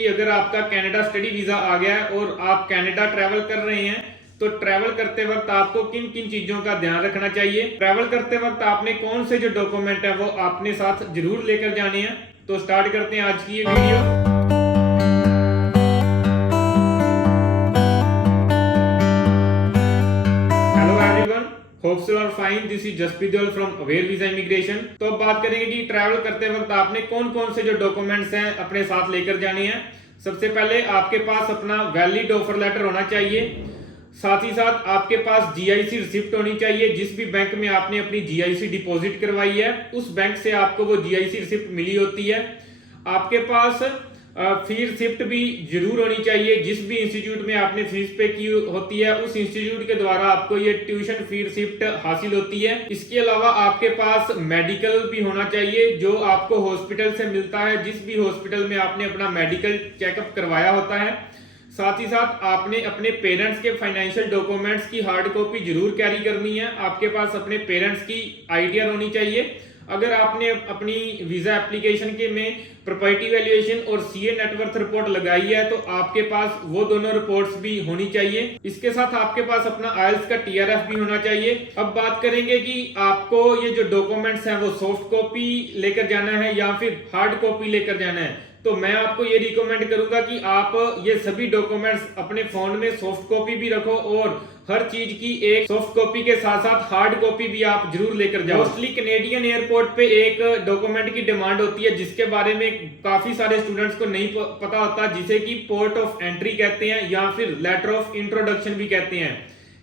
कि अगर आपका कनाडा स्टडी वीजा आ गया है और आप कनाडा ट्रैवल कर रहे हैं तो ट्रैवल करते वक्त आपको किन किन चीजों का ध्यान रखना चाहिए। ट्रैवल करते वक्त आपने कौन से जो डॉक्यूमेंट है वो अपने साथ जरूर लेकर जाने हैं। तो स्टार्ट करते हैं आज की ये वीडियो। Hopes you are fine, this is Jaspreet Goyal from Aware Visa Immigration. तो अब बात करेंगे कि ट्रैवल करते वक्त आपने कौन कौन से जो डॉक्यूमेंट्स हैं अपने साथ लेकर जाने हैं। सबसे पहले आपके पास अपना वैलिड ऑफर लेटर होना चाहिए। साथ ही साथ आपके पास जीआईसी रिसिप्ट होनी चाहिए। जिस भी बैंक में आपने अपनी जीआईसी डिपॉजिट करवाई है उस बैंक से आपको वो जीआईसी रिसिप्ट मिली होती है। आपके पास फी रिसिप्ट भी जरूर होनी चाहिए। जिस भी इंस्टीट्यूट में आपने फीस पे की होती है उस इंस्टीट्यूट के द्वारा आपको ये ट्यूशन फी रिसिप्ट हासिल होती है। इसके अलावा आपके पास मेडिकल भी होना चाहिए जो आपको हॉस्पिटल से मिलता है, जिस भी हॉस्पिटल में आपने अपना मेडिकल चेकअप करवाया होता है। साथ ही साथ आपने अपने पेरेंट्स के फाइनेंशियल डॉक्यूमेंट्स की हार्ड कॉपी जरूर कैरी करनी है। आपके पास अपने पेरेंट्स की आईटीआर होनी चाहिए। अगर आपने अपनी वीजा एप्लीकेशन के में प्रॉपर्टी वैल्यूएशन और सीए नेटवर्थ रिपोर्ट लगाई है तो आपके पास वो दोनों रिपोर्ट्स भी होनी चाहिए। इसके साथ आपके पास अपना आइल्स का टीआरएफ भी होना चाहिए। अब बात करेंगे कि आपको ये जो डॉक्यूमेंट्स हैं वो सॉफ्ट कॉपी लेकर जाना है या फिर हार्ड कॉपी लेकर जाना है। तो मैं आपको ये रिकमेंड करूंगा कि आप ये सभी डॉक्यूमेंट्स अपने फोन में सॉफ्ट कॉपी भी रखो और हर चीज की एक सॉफ्ट कॉपी के साथ साथ हार्ड कॉपी भी आप जरूर लेकर जाओ। मोस्टली कैनेडियन एयरपोर्ट पे एक डॉक्यूमेंट की डिमांड होती है जिसके बारे में काफी सारे स्टूडेंट्स को नहीं पता होता, जिसे कि पोर्ट ऑफ एंट्री कहते हैं या फिर लेटर ऑफ इंट्रोडक्शन भी कहते हैं।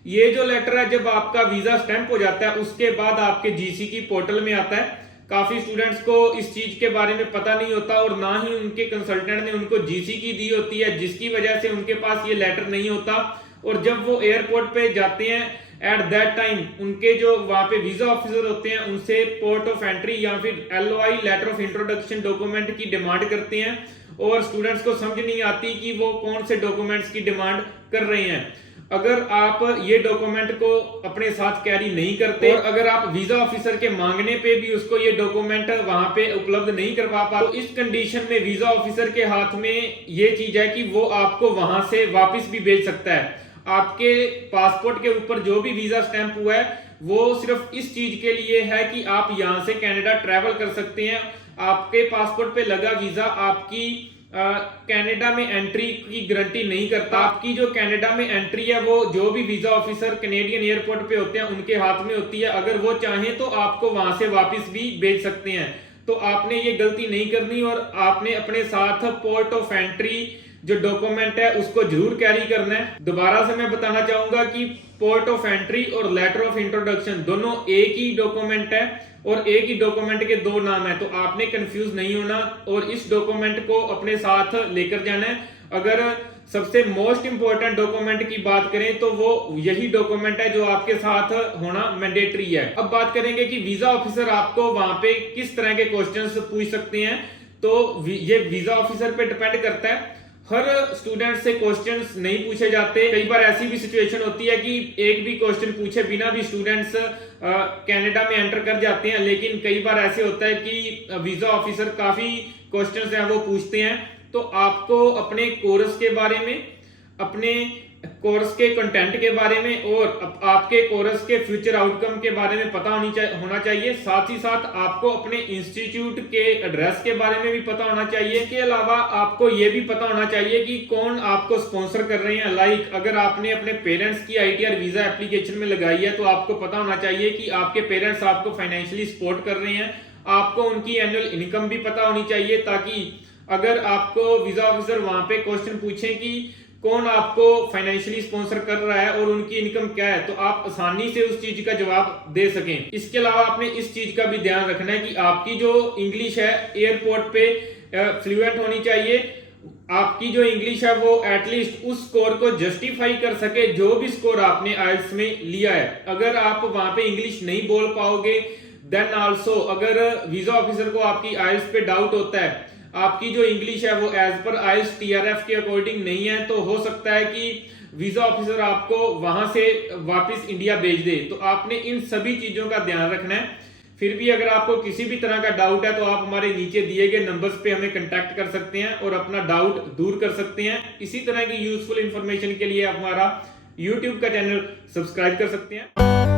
ये जो लेटर है जब आपका वीजा स्टैंप हो जाता है उसके बाद आपके जीसी की पोर्टल में आता है। काफी स्टूडेंट्स को इस चीज के बारे में पता नहीं होता और ना ही उनके कंसल्टेंट ने उनको जीसी की दी होती है, जिसकी वजह से उनके पास ये लेटर नहीं होता। और जब वो एयरपोर्ट पे जाते हैं एट दैट टाइम उनके जो वहां पे वीजा ऑफिसर होते हैं उनसे पोर्ट ऑफ एंट्री या फिर LOI letter of introduction document की डिमांड करते हैं और स्टूडेंट्स को समझ नहीं आती कि वो कौन से डॉक्यूमेंट्स की डिमांड कर रहे हैं। अगर आप ये डॉक्यूमेंट को अपने साथ कैरी नहीं करते और अगर आप वीजा ऑफिसर के मांगने पे भी उसको ये डॉक्यूमेंट वहां पे उपलब्ध नहीं करवा पाते तो इस कंडीशन में वीजा ऑफिसर के हाथ में ये चीज है कि वो आपको वहां से वापस भी भेज सकता है। आपके पासपोर्ट के ऊपर जो भी वीजा स्टैंप हुआ है वो सिर्फ इस चीज के लिए है कि आप यहां से कनाडा ट्रैवल कर सकते हैं। आपके पासपोर्ट पे लगा वीजा आपकी कनाडा में एंट्री की गारंटी नहीं करता। आपकी जो कनाडा में एंट्री है वो जो भी वीजा ऑफिसर कैनेडियन एयरपोर्ट पे होते हैं उनके हाथ में होती है। अगर वो चाहें तो आपको वहां से वापस भी भेज सकते हैं। तो आपने ये गलती नहीं करनी और आपने अपने साथ पोर्ट ऑफ एंट्री जो डॉक्यूमेंट है उसको जरूर कैरी करना है। दोबारा से मैं बताना चाहूंगा कि पोर्ट ऑफ एंट्री और लेटर ऑफ इंट्रोडक्शन दोनों एक ही डॉक्यूमेंट है और एक ही डॉक्यूमेंट के दो नाम है। तो आपने कंफ्यूज नहीं होना और इस डॉक्यूमेंट को अपने साथ लेकर जाना है। अगर सबसे मोस्ट इंपोर्टेंट डॉक्यूमेंट की बात करें तो वो यही डॉक्यूमेंट है जो आपके साथ होना मैंडेटरी है। अब बात करेंगे कि वीजा ऑफिसर आपको वहां पे किस तरह के क्वेश्चंस पूछ सकते हैं। तो ये वीजा ऑफिसर पे डिपेंड करता है। हर स्टूडेंट से क्वेश्चंस नहीं पूछे जाते। कई बार ऐसी भी सिचुएशन होती है कि एक भी क्वेश्चन पूछे बिना भी स्टूडेंट्स कनाडा में एंटर कर जाते हैं, लेकिन कई बार ऐसे होता है कि वीजा ऑफिसर काफी क्वेश्चंस हैं वो पूछते हैं। तो आपको अपने कोर्स के बारे में, अपने कोर्स के कंटेंट के बारे में और आपके कोर्स के फ्यूचर आउटकम के बारे में पता होना चाहिए। साथ ही साथ आपको अपने इंस्टीट्यूट के एड्रेस के बारे में भी पता होना चाहिए। इसके अलावा आपको ये भी पता होना चाहिए कि कौन आपको स्पॉन्सर कर रहे हैं। लाइक अगर आपने अपने पेरेंट्स की आईटीआर वीजा एप्लीकेशन में लगाई है तो आपको पता होना चाहिए कि आपके पेरेंट्स आपको फाइनेंशियली सपोर्ट कर रहे हैं। आपको उनकी एनुअल इनकम भी पता होनी चाहिए ताकि अगर आपको वीजा ऑफिसर वहां पे क्वेश्चन पूछे कि कौन आपको फाइनेंशियली स्पॉन्सर कर रहा है और उनकी इनकम क्या है तो आप आसानी से उस चीज का जवाब दे सकें। इसके अलावा आपने इस चीज का भी ध्यान रखना है कि आपकी जो इंग्लिश है एयरपोर्ट पे फ्लुएंट होनी चाहिए। आपकी जो इंग्लिश है वो एटलीस्ट उस स्कोर को जस्टिफाई कर सके जो भी स्कोर आपने आइल्स में लिया है। अगर आप वहां पे इंग्लिश नहीं बोल पाओगे देन आल्सो अगर वीजा ऑफिसर को आपकी आइल्स पे डाउट होता है, आपकी जो इंग्लिश है वो एज पर आइल्स टीआरएफ के अकॉर्डिंग नहीं है, तो हो सकता है कि वीजा ऑफिसर आपको वहां से वापस इंडिया भेज दे। तो आपने इन सभी चीजों का ध्यान रखना है। फिर भी अगर आपको किसी भी तरह का डाउट है तो आप हमारे नीचे दिए गए नंबर्स पे हमें कांटेक्ट कर सकते हैं और अपना डाउट दूर कर सकते हैं। इसी तरह की यूजफुल इंफॉर्मेशन के लिए आप हमारा YouTube का चैनल सब्सक्राइब कर सकते हैं।